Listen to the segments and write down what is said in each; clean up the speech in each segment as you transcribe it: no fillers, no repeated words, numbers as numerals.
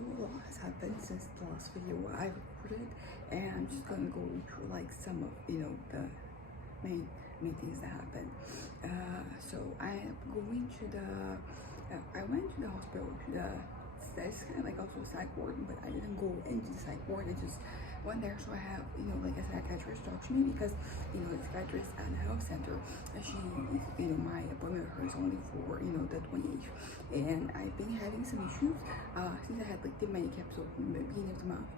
a lot has happened since the last video I recorded, and I'm just gonna go through like some of the main things that happened. So I am going to the I went to the hospital to the that's kind of like also a psych ward, but I didn't go into the psych ward. I just went there, so I have like a psychiatrist talk to me because the psychiatrist at the health center, and she my appointment with her is only for the 28th, and I've been having some issues since I had like the manic episode in the beginning of the month.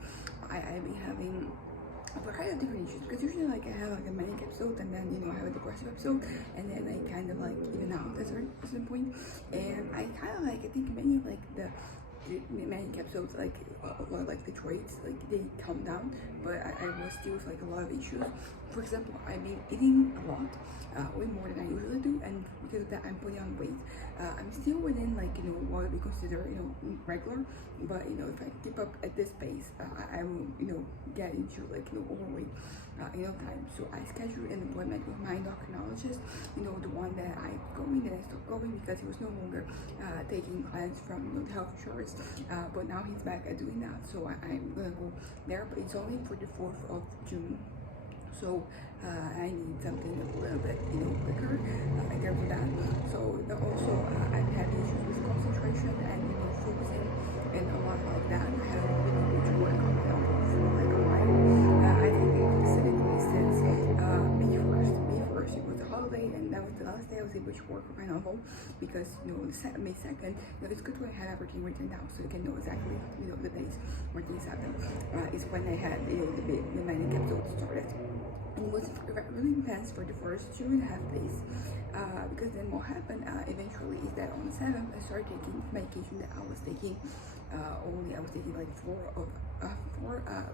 I've been having a variety of different issues because usually like I have like a manic episode and then I have a depressive episode, and then I kind of like even out at a certain point, and I kind of like I think many of like the manic episodes like a lot of like the traits like they calm down, but I was still with like a lot of issues. For example, I've been eating a lot, way more than I usually do, and because of that I'm putting on weight. I'm still within like what we consider regular, but if I keep up at this pace, I will get into like overweight time. So I scheduled an appointment with my endocrinologist, the one that I go in and I stopped going because he was no longer taking clients from the health insurance, but now he's back at doing that, so I'm gonna go there, but it's only for the 4th of June. So I need something a little bit quicker in terms of that. So also I'm having issues with concentration and focusing and a lot of that. I haven't been able to work on my novel for like a while. I think specifically since May 1st, it was a holiday, and that was the last day I was able to work on my novel because May 2nd, it's good to have everything written down so you can know exactly the days where things happen. Is when I had the manic episode started. And it was really intense for the first 2.5 days, because then what happened eventually is that on the 7th I started taking medication that I was taking like four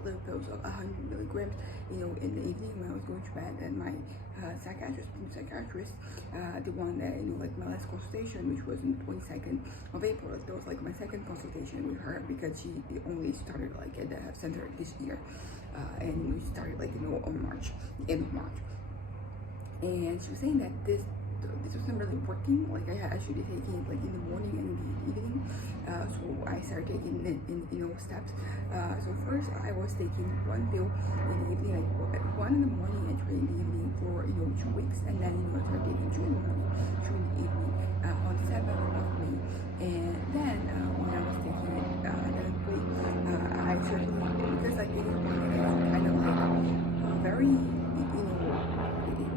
little pills of 100 milligrams in the evening when I was going to bed, and my psychiatrist, the one that like my last consultation, which was on the 22nd of April, that was like my second consultation with her because she only started like at the center this year, and we started like on March, end of March, and she was saying that this wasn't really working. Like I should be taking it like in the morning and in the evening, so I started taking it in steps. So first I was taking one pill in the evening, like one in the morning and 3 in the evening for 2 weeks, and then I started taking 2 in the morning, 2 in the evening on the 7th of May, and then when I was taking it that week, I certainly, because like taking it kind of like very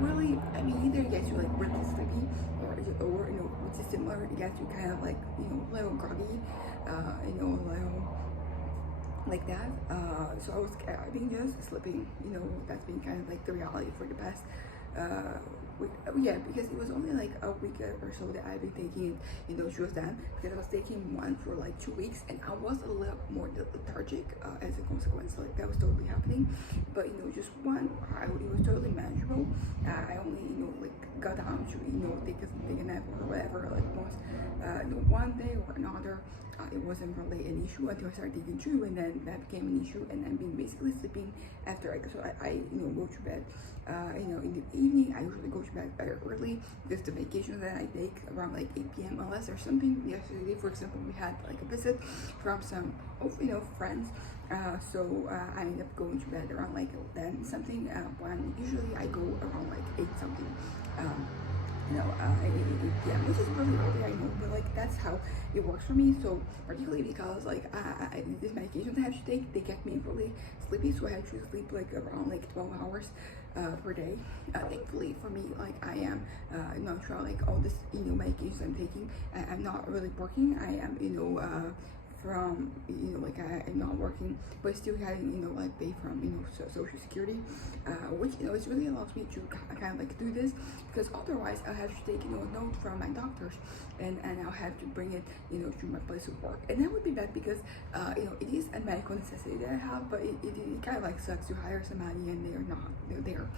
really, I mean, either it gets you like really sleepy, or which is similar, it gets you kind of like a little groggy, a little like that. So I've been just sleeping, that's been kind of like the reality for the past week. Yeah, because it was only like a week or so that I've been taking she was done, because I was taking one for like 2 weeks and I was a little more lethargic as a consequence. Like that was totally happening, but just one, it was totally manageable. I only like got down to take a nap or whatever like once one day or another. It wasn't really an issue until I started taking 2, and then that became an issue, and I've been basically sleeping after I go to bed in the evening. I usually go to bed very early because the medication that I take around like 8 p.m. unless there's something. Yesterday, for example, we had like a visit from some friends, so I ended up going to bed around like 10 something, when usually I go around like 8 something. 8 p.m., which is really early, I know, but like that's how it works for me. So particularly because like these medications I have to take, they get me really sleepy, so I have to sleep like around like 12 hours per day. Thankfully for me, like I am not sure like all this medications I'm taking, I'm not really working. I am from like I'm not working, but still having like pay from social security, which it really allows me to kind of like do this, because otherwise I'll have to take a note from my doctors, and I'll have to bring it to my place of work, and that would be bad because it is a medical necessity that I have, but it kind of like sucks to hire somebody and they're there.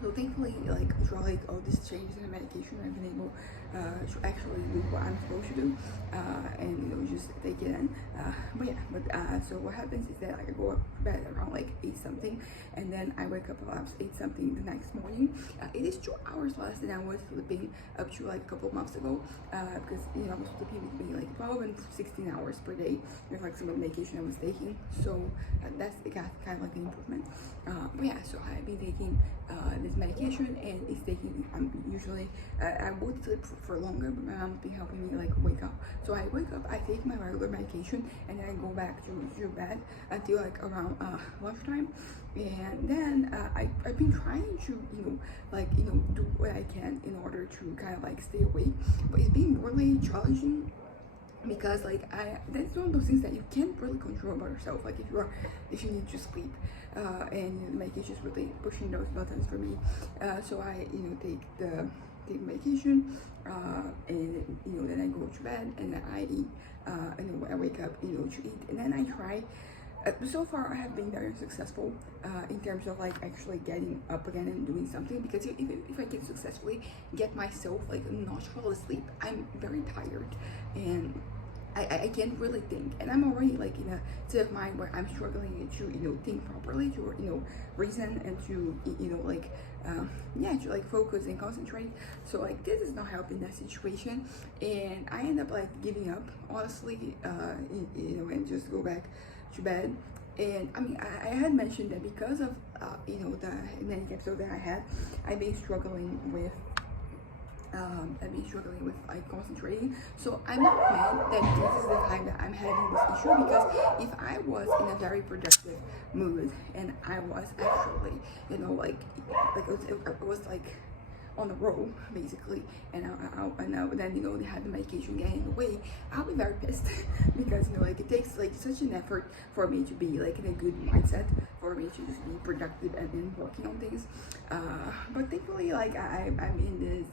So thankfully, like throughout like all these changes in the medication, I've been able to actually do what I'm supposed to do, and just take it in. So what happens is that I go up to bed around like 8 something, and then I wake up around 8 something the next morning. It is 2 hours less than I was sleeping up to like a couple of months ago, because I was sleeping between like 12 and 16 hours per day with like some of the medication I was taking. So that's kind of like an improvement. So I've been taking this medication, and it's taking usually I would sleep for longer, but my mom's been helping me like wake up. So I wake up, I take my regular medication, and then I go back to bed until like around lunchtime. And then I've been trying to do what I can in order to kind of like stay awake, but it's been really challenging, because that's one of those things that you can't really control about yourself. Like if you need to sleep, and the medication is really pushing those buttons for me. So I take medication, and then I go to bed, and then I eat, and I wake up to eat, and then I try. So far I have been very successful in terms of like actually getting up again and doing something, because if I can successfully get myself like not fall asleep, I'm very tired, and I can't really think, and I'm already like in a state of mind where I'm struggling to think properly, to reason, and to to like focus and concentrate. So like this is not helping that situation, and I end up like giving up, honestly, and just go back to bed. And I mean, I had mentioned that because of the manic episode that I had, I've been struggling with like concentrating. So I'm not mad that this is the time that I'm having this issue, because if I was in a very productive mood and I was actually it was like on a roll basically, and then they had the medication getting in the way, I'll be very pissed because it takes like such an effort for me to be like in a good mindset, for me to just be productive and then working on things. But thankfully, like I'm in this,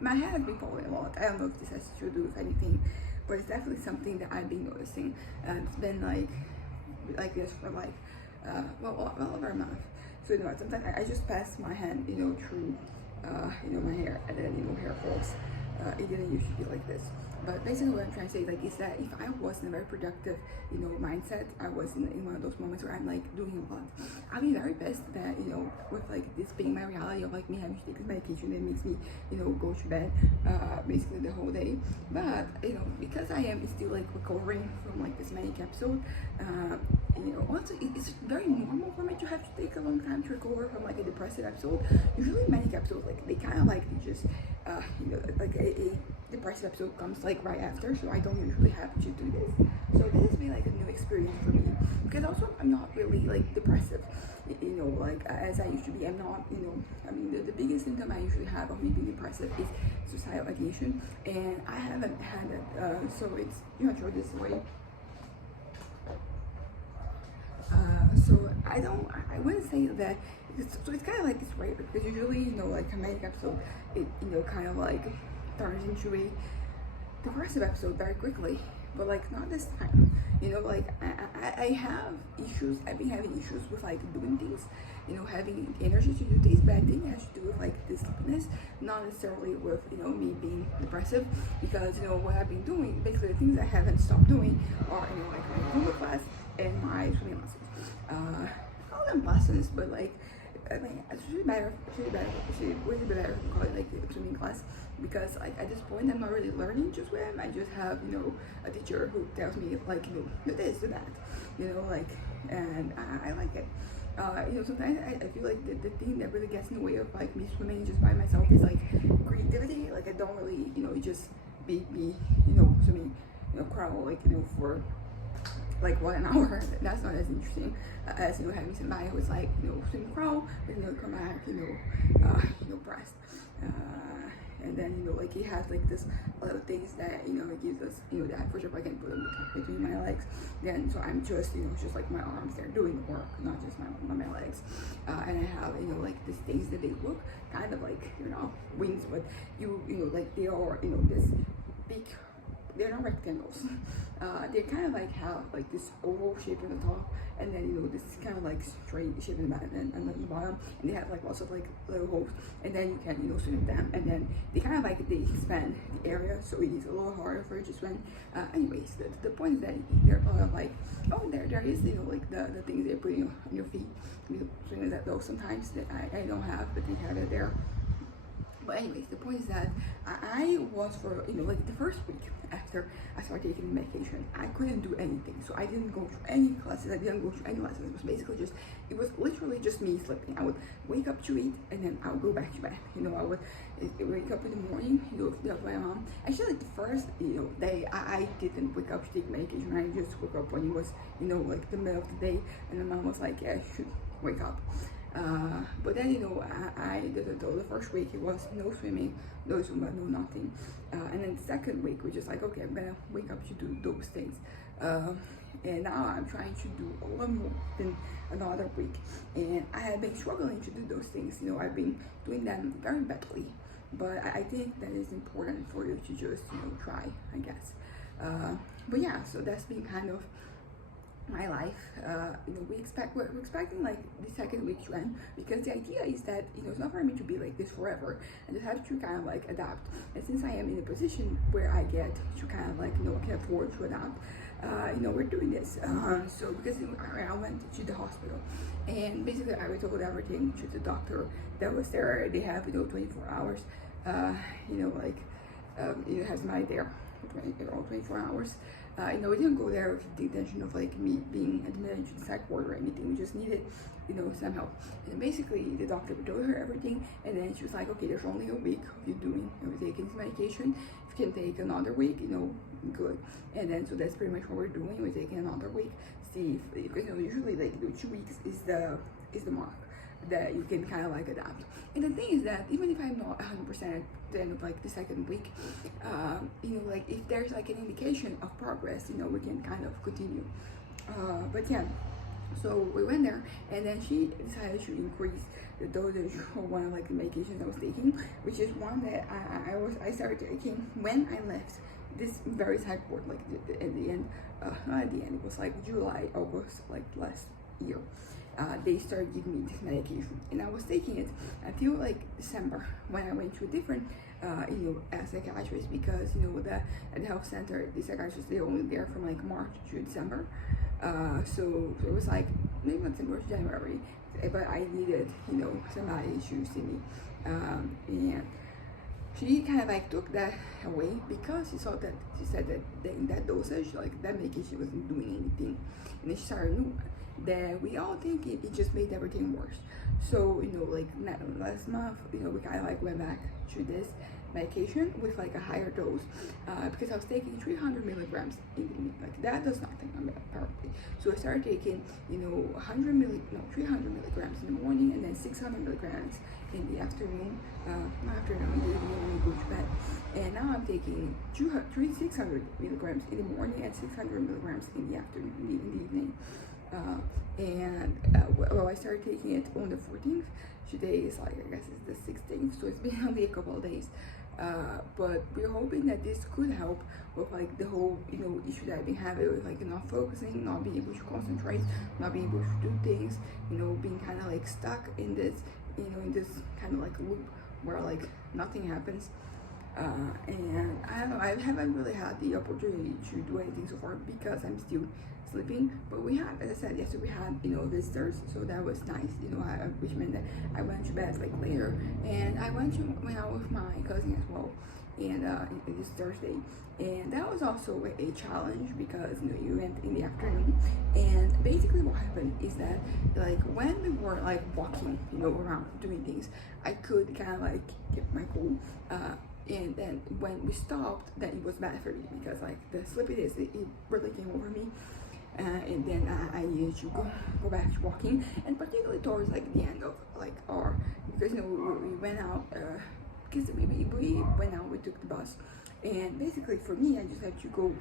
my head has been falling a lot. I don't know if this has to do with anything, but it's definitely something that I've been noticing. It's been like this for like well over a month. So sometimes I just pass my hand through my hair, and then hair falls. It didn't used to be like this, but basically what I'm trying to say is that if I was in a very productive mindset, I was in one of those moments where I'm like doing a lot, I'll be very pissed that with like this being my reality of like me having to take this medication that makes me go to bed basically the whole day. But because I am still like recovering from like this manic episode, also it's very normal for me to have to take a long time to recover from like a depressive episode. Usually manic episodes, like they kind of like just like a depressive episode comes like right after, so I don't usually have to do this. So this has been like a new experience for me, because also I'm not really like depressive, as I used to be. I'm not, I mean the biggest symptom I usually have of me being depressive is suicidal ideation, and I haven't had it, so it's true this way. So I wouldn't say that it's kind of like it's rare, because usually like a manic episode, it kind of like turns into a depressive episode very quickly, but like not this time. Like I have issues. I've been having issues with like doing things, having energy to do things, but I think it has to do with like this sleepiness, not necessarily with me being depressive, because what I've been doing, basically the things I haven't stopped doing are like my Zumba class and my swimming lessons. I call them lessons, but like I mean, it's really better to call it like the swimming class, because like at this point I'm not really learning to swim. I just have a teacher who tells me like do this, do that, and I like it. Sometimes I feel like the thing that really gets in the way of like me swimming just by myself is like creativity. Like I don't really just be swimming crawl for like 1 hour. That's not as interesting as having somebody who's like swim crawl with come back breast, and then like he has like this little things that it gives us that for sure I can put them between my legs. Then so I'm just just like my arms, they're doing the work, not just my legs, and I have like these things that they look kind of like wings, but like they are this big they're not rectangles. They kind of like have like this oval shape in the top, and then this kind of like straight shape in the bottom, and then the bottom, and they have like lots of like little holes, and then you can swim them, and then they kind of like they expand the area, so it is a little harder for you to swim. Anyways, the point is that there are a lot of like, oh, there is like the things they're putting on your feet. Swing that though sometimes that I don't have, but they have it there. But anyways, the point is that I was for like the first week after I started taking the medication, I couldn't do anything. So I didn't go through any classes. I didn't go through any lessons. It was basically it was literally just me sleeping. I would wake up to eat, and then I would go back to bed. I would wake up in the morning, with my mom. Actually, like the first day, I didn't wake up to take medication. I just woke up when it was like the middle of the day, and my mom was like, yeah, you should wake up. But then I did it though. The first week it was no swimming, no Zumba, no nothing, and then the second week we're just like, okay, I'm gonna wake up to do those things, and now I'm trying to do a lot more than another week, and I have been struggling to do those things. I've been doing them very badly, but I think that is important for you to just try, I guess. But yeah, so that's been kind of my life. We're expecting like the second week to end, because the idea is that it's not for me to be like this forever. I just have to kind of like adapt, and since I am in a position where I get to kind of like I can afford to adapt, we're doing this. So because I went to the hospital, and basically I told everything to the doctor that was there. They have 24 hours, has somebody there 24 hours. We didn't go there with the intention of like me being admitted to the psych ward or anything. We just needed, some help. And basically, the doctor told her everything, and then she was like, okay, there's only a week of you taking this medication. If you can take another week, good. And then so that's pretty much what we're doing. We're taking another week. See if because usually like 2 weeks is the mark that you can kind of like adapt. And the thing is that even if I'm not 100% at the end of like the second week, like if there's like an indication of progress, we can kind of continue. But yeah, so we went there, and then she decided to increase the dosage of one of like the medications I was taking, which is one that I started taking when I left this very psych ward, like at the end, not at the end, it was like July, August, like last year. They started giving me this medication, and I was taking it until like December, when I went to a different a psychiatrist, because at the health center the psychiatrists, they're only there from like March to December, so it was like maybe not December, January, but I needed somebody to see me, and she kind of like took that away, because she said that in that dosage, like that medication wasn't doing anything, and then she started new. That we all think it just made everything worse. So like last month, we kind of like went back to this medication with like a higher dose, because I was taking 300 milligrams like that does nothing apparently. So I started taking 300 milligrams in the morning, and then 600 milligrams in the afternoon, in the evening when you go to bed. And now I'm taking 600 milligrams in the morning and 600 milligrams in the afternoon, in the evening. I started taking it on the 14th. Today is like, I guess it's the 16th, so it's been only a couple of days. But we're hoping that this could help with like the whole issue that I've been having with like not focusing, not being able to concentrate, not being able to do things, being kind of like stuck in this in this kind of like loop where like nothing happens. And I don't know, I haven't really had the opportunity to do anything so far because I'm still sleeping. But we had, as I said, yesterday we had visitors, so that was nice, which meant that I went to bed like later, and I went out with my cousin as well, and this Thursday, and that was also a challenge because you went in the afternoon, and basically what happened is that like when we were like walking around doing things, I could kind of like get my cool, and then when we stopped, then it was bad for me because like the sleepiness, it really came over me, and then I needed to go back to walking, and particularly towards like the end of like our, because we went out, because we went out, we took the bus, and basically for me I just had to go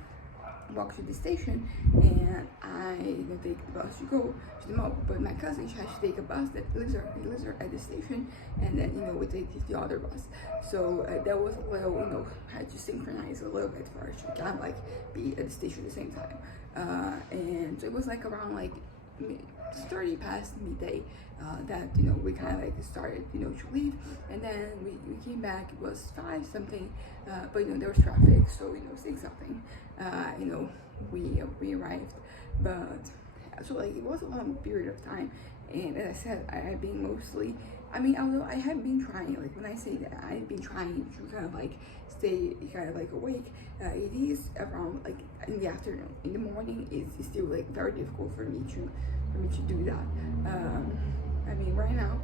walk to the station, and I take the bus to go to the mall. But my cousin, she has to take a bus that leaves her at the station, and then we take the other bus. So that was a little, had to synchronize a little bit for us to kind of like be at the station at the same time. And so it was like around like 30 past midday that we kind of like started to leave, and then we came back. It was 5 something, but there was traffic, so 6 something. We arrived, but so like it was a long period of time. And as I said, I have been mostly, although I have been trying, like when I say that I've been trying to kind of like stay kind of like awake, it is around like in the afternoon. In the morning it's still like very difficult for me to do that. Right now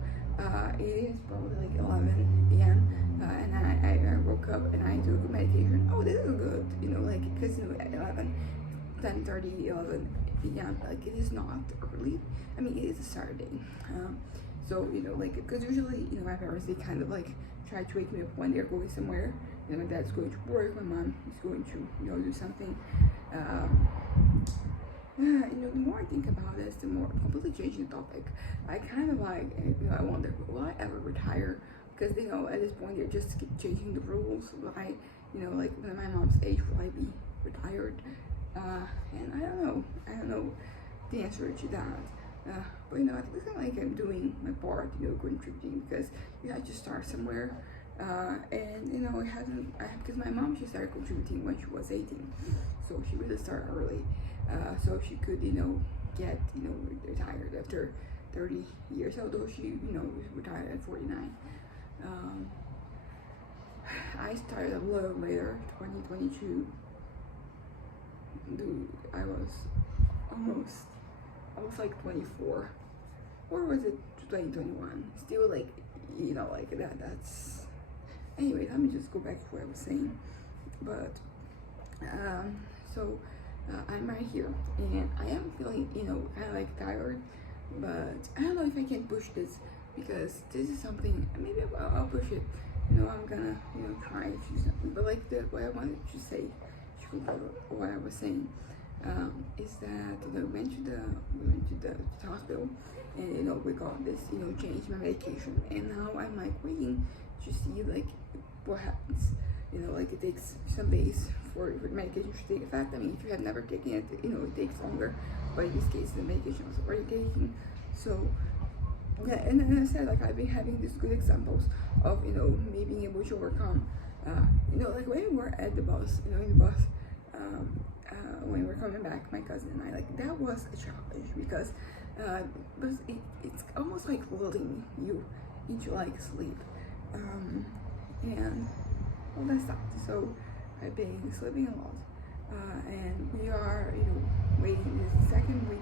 it is probably like 11 a.m. And I woke up and I took medication. Oh, this is good, because at 10:30, 11 p.m. like it is not early. It is a Saturday, so because usually my parents, they kind of like try to wake me up when they're going somewhere. My dad's going to work, my mom is going to do something. The more I think about this, the more completely changing the topic. I kind of like, I wonder, will I ever retire? Because at this point they're just keep changing the rules. Will I, like when my mom's age, will I be retired? And I don't know the answer to that. But at least I'm doing my part, contributing, because you have to start somewhere. And it hasn't, because my mom, she started contributing when she was 18, so she really started early, so she could get retired after 30 years, although she retired at 49. I started a little later, 2022. Dude, I was like 24, or was it 2021? Still like that's. Anyways, let me just go back to what I was saying. But so I'm right here, and I am feeling kind of like tired, but I don't know if I can push this, because this is something, maybe I'll push it. I'm gonna try to do something. But like what I wanted to say, to conclude what I was saying, is that we went to the hospital, and we got this changed my medication, and now I'm like waiting to see like what happens. Like it takes some days for the medication to take effect. If you have never taken it, it takes longer, but in this case the medication was already taken. So yeah, and then I said, like, I've been having these good examples of me being able to overcome, like when we were at the bus, in the bus, when we were coming back, my cousin and I, like, that was a challenge, because but it's almost like lulling you into like sleep, and all that stuff. So I've been sleeping a lot, and we are waiting this second week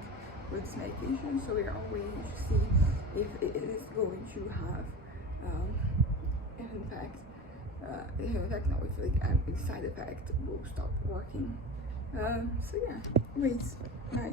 with this medication, so we are all waiting to see if it is going to have in fact no, if the side effect will stop working. So yeah, anyways, bye.